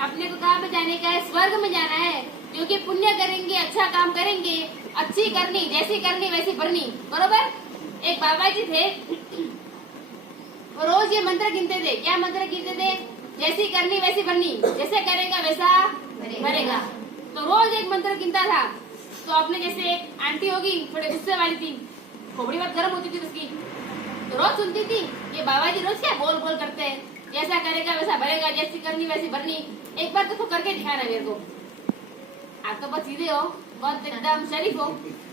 अपने को कहाँ पे जाने का है? स्वर्ग में जाना है, क्योंकि पुण्य करेंगे, अच्छा काम करेंगे, अच्छी करनी, जैसी करनी वैसी भरनी। बरोबर। एक बाबा जी थे, वो रोज ये मंत्र गिनते थे। क्या मंत्र गिनते थे? जैसी करनी वैसी भरनी, जैसे करेगा वैसा भरेगा। तो रोज एक मंत्र गिनता था। तो अपने जैसे आंटी होगी, थोड़े गुस्से वाली थी, खोपड़ी बहुत गर्म होती थी उसकी, तो रोज सुनती थी ये बाबा जी रोज क्या बोल बोल करते हैं, जैसा करेगा वैसा भरेगा, जैसी करनी वैसी भरनी। एक बार तो करके दिखाना मेरे को। आप तो बहुत सीधे हो, बहुत एकदम शरीफ हो।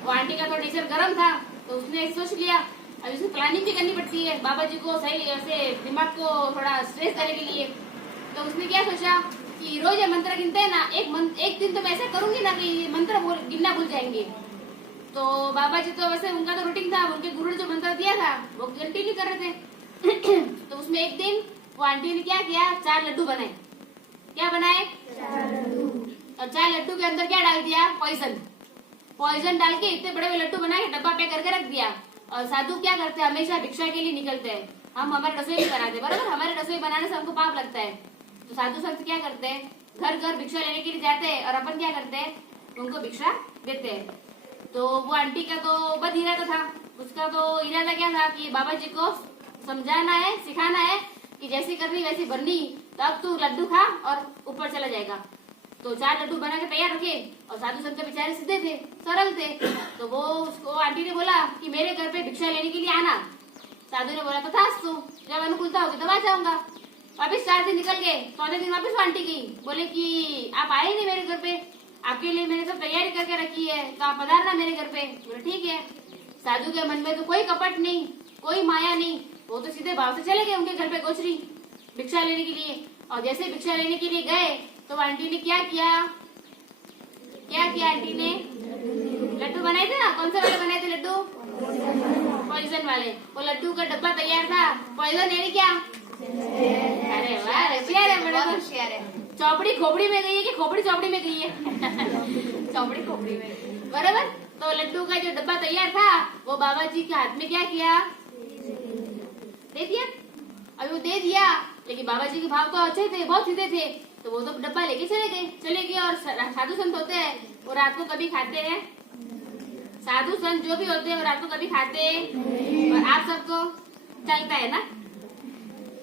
वो आंटी का तो टीचर गर्म था, तो उसने सोच लिया अब इसमें प्लानिंग भी करनी पड़ती है बाबा जी को सही ऐसे दिमाग को थोड़ा स्ट्रेस करने के लिए। तो उसने क्या सोचा कि रोज ये मंत्र गिनते हैं ना, एक दिन तो मैं ऐसा करूंगी ना कि ये मंत्र गिनना भूल जाएंगे। तो बाबा जी तो वैसे उनका तो रूटीन था, उनके गुरु ने जो मंत्र दिया था वो कंटिन्यू कर रहे थे। तो उसमें एक दिन वो आंटी ने क्या किया, 4 लड्डू बनाए। क्या बनाए? 4 लड्डू। और 4 लड्डू के अंदर क्या डाल दिया? पॉइजन डाल के इतने बड़े लड्डू बना के डब्बा पैक करके रख दिया। और साधु क्या करते हैं, हमेशा भिक्षा के लिए निकलते हैं। हम हमारे रसोई नहीं बनाते, बराबर, हमारे रसोई बनाने से हमको पाप लगता है। तो साधु संत क्या करते हैं, घर घर भिक्षा लेने के लिए जाते हैं, और अपन क्या करते हैं, उनको भिक्षा देते हैं। तो वो आंटी का तो बद इरादा था, उसका तो इरादा क्या था कि बाबा जी को समझाना है, सिखाना है कि जैसी करनी वैसी भरनी, तब तू लड्डू खा और ऊपर चला जाएगा। तो 4 लड्डू बना के तैयार रखे, और साधु संत बेचारे सीधे थे, सरल थे। तो वो उसको आंटी ने बोला कि मेरे घर पे भिक्षा लेने के लिए आना। साधु ने बोला तो था, जब अनुकूलता होगी तब आ जाऊंगा। वापिस 4 दिन निकल गए, 4वें दिन वापिस आंटी की बोले कि आप आए नहीं मेरे घर पे, आपके लिए मैंने सब तैयारी करके रखी है, तो आप पधारना मेरे घर पे। बोले ठीक है। साधु के मन में तो कोई कपट नहीं, कोई माया नहीं, वो तो सीधे भाव से चले गए उनके घर पे गोचरी भिक्षा लेने के लिए। और जैसे भिक्षा लेने के लिए गए तो आंटी ने क्या किया आंटी ने लड्डू बनाए थे ना, कौन से वाले बनाए थे लड्डू? पॉइजन वाले। वो लड्डू का डब्बा तैयार था, पॉइजन है क्या? अरे वाह, होशियार है, बड़ा होशियार है। चौपड़ी खोपड़ी में गई है कि खोपड़ी चौपड़ी में गई है? चौपड़ी खोपड़ी में, बराबर। तो लड्डू का जो डब्बा तैयार था वो बाबा जी के हाथ में क्या किया, दे दिया। अभी वो दे दिया, लेकिन बाबा जी के भाव तो अच्छे थे, बहुत सीधे थे। तो वो तो डब्बा लेके चले गए। और साधु संत होते हैं वो रात को कभी खाते हैं, साधु संत जो भी होते हैं वो रात को कभी खाते हैं, और आप सबको चलता है ना।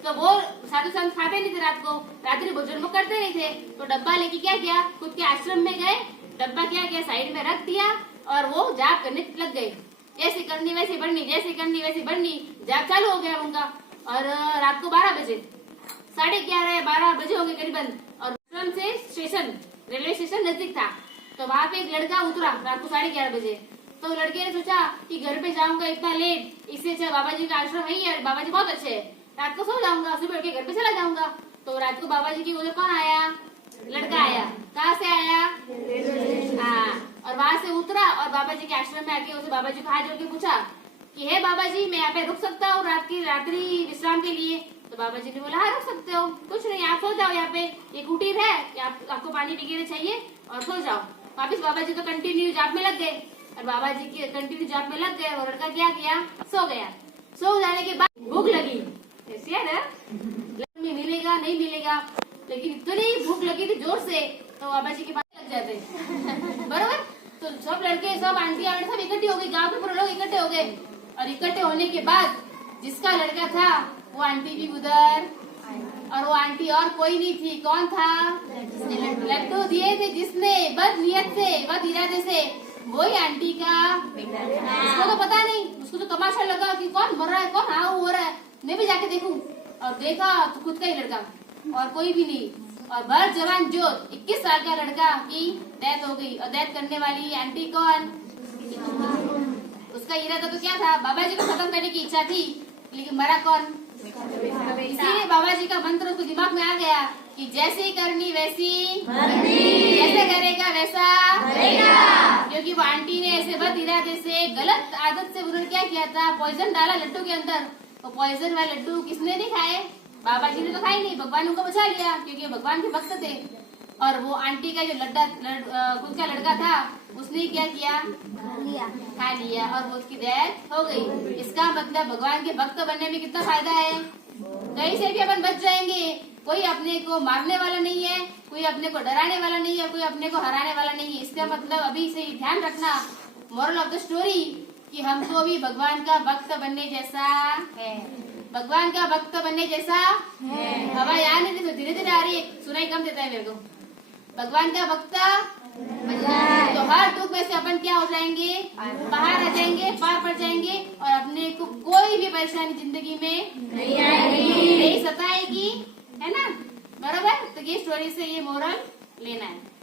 तो वो साधु संत खाते नहीं थे रात को, रात्रि भोजन वो करते नहीं थे। तो डब्बा लेके क्या किया, खुद के आश्रम में गए, डब्बा क्या किया, साइड में रख दिया, और वो जाप करने लग गए। जैसे करनी वैसी बढ़नी, जैसे करनी वैसी बढ़नी, जाप चालू हो गया उनका। और रात को 12 बजे, 11:30 12 बजे हो गए करीबन। और आश्रम से स्टेशन, रेलवे स्टेशन नजदीक था। तो वहाँ पे एक लड़का उतरा रात को 11:30 बजे। तो लड़के ने सोचा कि घर पे जाऊंगा इतना लेट, इससे अच्छा बाबा जी का आश्रम है ही, बाबा जी बहुत अच्छे है, रात को सो जाऊंगा, सुबह उठ के घर पे चला जाऊंगा। तो रात को बाबा जी की उधर कौन आया, लड़का आया। कहाँ से आया? हाँ। और वहाँ से उतरा और बाबा जी के आश्रम में आके उसे बाबा जी को हाथ जोड़ के पूछा कि हे बाबा जी, मैं यहाँ पे रुक सकता हूँ रात्रि विश्राम के लिए? तो बाबा जी ने बोला हाँ रुक सकते हो, कुछ नहीं, आप सो जाओ, यहाँ पे ये कुटीर है, आपको पानी वगैरह चाहिए और सो जाओ। वापिस बाबा जी तो कंटिन्यू जाप में लग गए, और बाबा जी की कंटिन्यू जाप में लग गए। और लड़का क्या किया, सो गया। सो जाने के बाद भूख लगी, मिलेगा नहीं मिलेगा, लेकिन इतनी भूख लगी थी जोर से, तो बाबा जी के पास लग जाते बरोबर। तो सब लड़के, सब आंटियां सब इकट्ठी हो गई, गांव के पूरे लोग इकट्ठे हो गए। और इकट्ठे होने के बाद जिसका लड़का था वो आंटी भी उधर, और वो आंटी और कोई नहीं थी, कौन था, लड्डू दिए थे जिसने, बद नियत से, बद इरादे से, वही आंटी का। उसको तो पता नहीं, उसको तो तमाशा लगा कि कौन मर रहा है, कौन हाँ हो रहा है, मैं भी जाके देखूं। और देखा तो खुद का ही लड़का, और कोई भी नहीं। और भर जवान जोत 21 साल का लड़का की डेथ हो गई। और डेथ करने वाली आंटी कौन, उसका इरादा तो क्या था, बाबा जी को खत्म करने की इच्छा थी, लेकिन मरा कौन, इसीलिए बाबा जी का मंत्र उसको दिमाग में आ गया कि जैसे करनी वैसी जैसे करेगा वैसा भरेगा। क्योंकि वो आंटी ने ऐसे बद इरादे से, गलत आदत से उन्होंने क्या किया था, पॉइजन डाला लड्डू के अंदर। तो पॉइजन वाले लड्डू किसने नहीं खाए, बाबा जी ने तो खाई नहीं, भगवान उनको बचा लिया क्योंकि भगवान के भक्त थे। और वो आंटी का जो खुद का लड़का था उसने क्या किया, खा लिया, और वो उसकी डेथ हो गई। इसका मतलब भगवान के भक्त बनने में कितना फायदा है, कहीं से भी अपन बच जाएंगे, कोई अपने को मारने वाला नहीं है, कोई अपने को डराने वाला नहीं है, कोई अपने को हराने वाला नहीं है। इसका मतलब अभी से ध्यान रखना, मोरल ऑफ द स्टोरी, कि हमको भी भगवान का भक्त बनने जैसा है, भगवान का भक्त बनने जैसा है। हवा यहाँ नहीं थी, धीरे धीरे आ रही है, सुनाई कम देता है मेरे को। भगवान का भक्त तो हर दुख में से अपन क्या हो जाएंगे, बाहर आ जाएंगे, पार पड़ जाएंगे, और अपने को कोई भी परेशानी जिंदगी में नहीं सताएगी, है ना? बराबर। तो ये स्टोरी से ये मोरल लेना है।